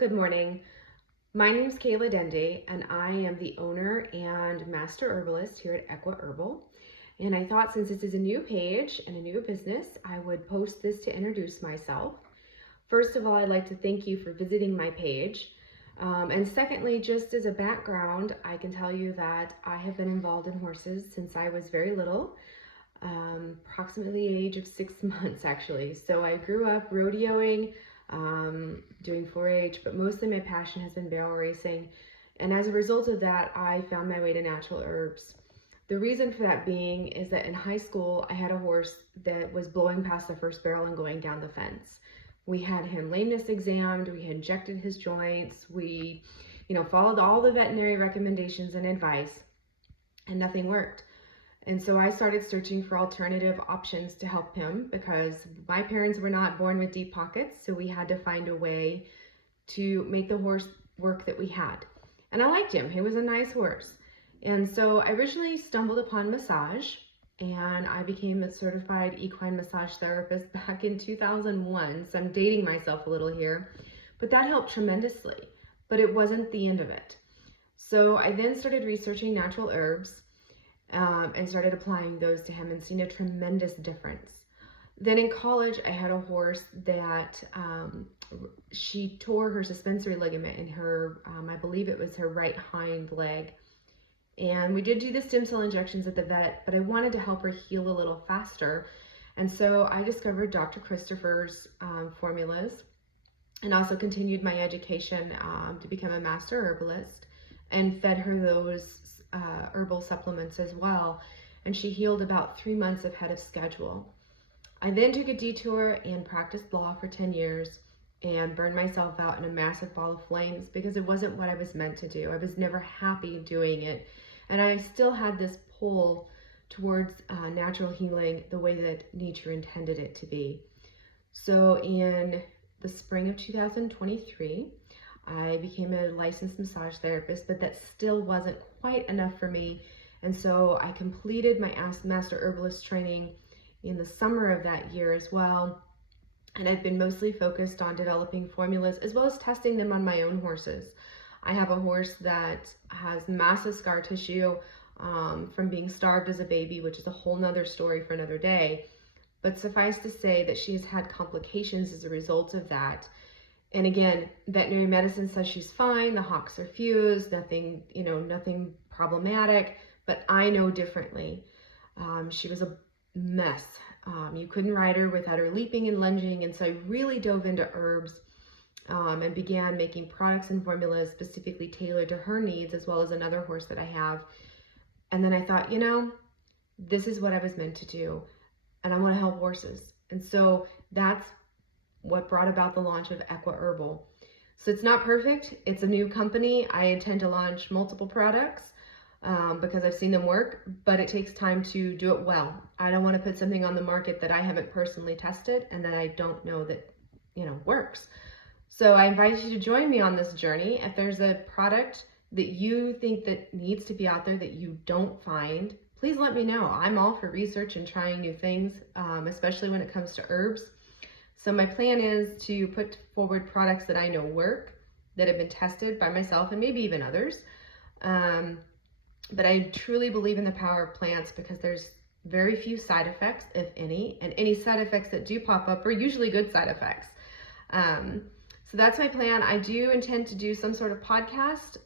Good morning. My name is Kayla Dende, and I am the owner and master herbalist here at EquiHerbal. And I thought, since this is a new page and a new business, I would post this to introduce myself. First of all, I'd like to thank you for visiting my page. And secondly, just as a background, I can tell you that I have been involved in horses since I was very little, approximately the age of 6 months actually. So I grew up rodeoing, doing 4-H, but mostly my passion has been barrel racing. And as a result of that, I found my way to natural herbs. The reason for that being is that in high school, I had a horse that was blowing past the first barrel and going down the fence. We had him lameness examined, we had injected his joints, we, followed all the veterinary recommendations and advice, and nothing worked. And so I started searching for alternative options to help him because my parents were not born with deep pockets, so we had to find a way to make the horse work that we had. And I liked him. He was a nice horse. And so I originally stumbled upon massage, and I became a certified equine massage therapist back in 2001. So I'm dating myself a little here, but that helped tremendously. But it wasn't the end of it. So I then started researching natural herbs, and started applying those to him and seen a tremendous difference. Then in college, I had a horse that she tore her suspensory ligament in her, I believe it was her right hind leg. And we did do the stem cell injections at the vet, but I wanted to help her heal a little faster. And so I discovered Dr. Christopher's formulas and also continued my education to become a master herbalist and fed her those herbal supplements as well, and she healed about 3 months ahead of schedule. I then took a detour and practiced law for 10 years and burned myself out in a massive ball of flames because it wasn't what I was meant to do. I was never happy doing it, and I still had this pull towards natural healing the way that nature intended it to be. So in the spring of 2023, I became a licensed massage therapist, but that still wasn't quite enough for me. And so I completed my master herbalist training in the summer of that year as well. And I've been mostly focused on developing formulas as well as testing them on my own horses. I have a horse that has massive scar tissue from being starved as a baby, which is a whole nother story for another day. But suffice to say that she has had complications as a result of that. And again, veterinary medicine says she's fine, the hocks are fused, nothing problematic, but I know differently. She was a mess. You couldn't ride her without her leaping and lunging, and so I really dove into herbs and began making products and formulas specifically tailored to her needs, as well as another horse that I have. And then I thought, this is what I was meant to do, and I want to help horses. And so that's what brought about the launch of EquiHerbal. So it's not perfect. It's a new company. I intend to launch multiple products because I've seen them work, but it takes time to do it well. I don't want to put something on the market that I haven't personally tested and that I don't know that, works. So I invite you to join me on this journey. If there's a product that you think that needs to be out there that you don't find, please let me know. I'm all for research and trying new things, especially when it comes to herbs. So my plan is to put forward products that I know work, that have been tested by myself and maybe even others. But I truly believe in the power of plants because there's very few side effects, if any, and any side effects that do pop up are usually good side effects. So that's my plan. I do intend to do some sort of podcast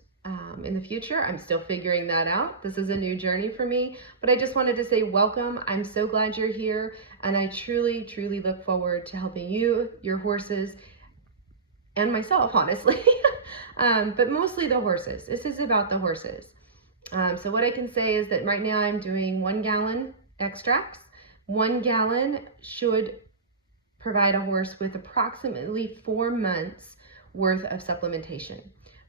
in the future. I'm still figuring that out. This is a new journey for me, but I just wanted to say welcome. I'm so glad you're here, and I truly, truly look forward to helping you, your horses, and myself, honestly, but mostly the horses. This is about the horses. So what I can say is that right now I'm doing 1 gallon extracts. 1 gallon should provide a horse with approximately 4 months worth of supplementation.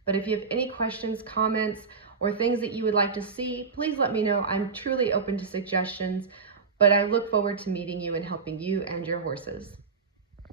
But if you have any questions, comments, or things that you would like to see, please let me know. I'm truly open to suggestions, but I look forward to meeting you and helping you and your horses.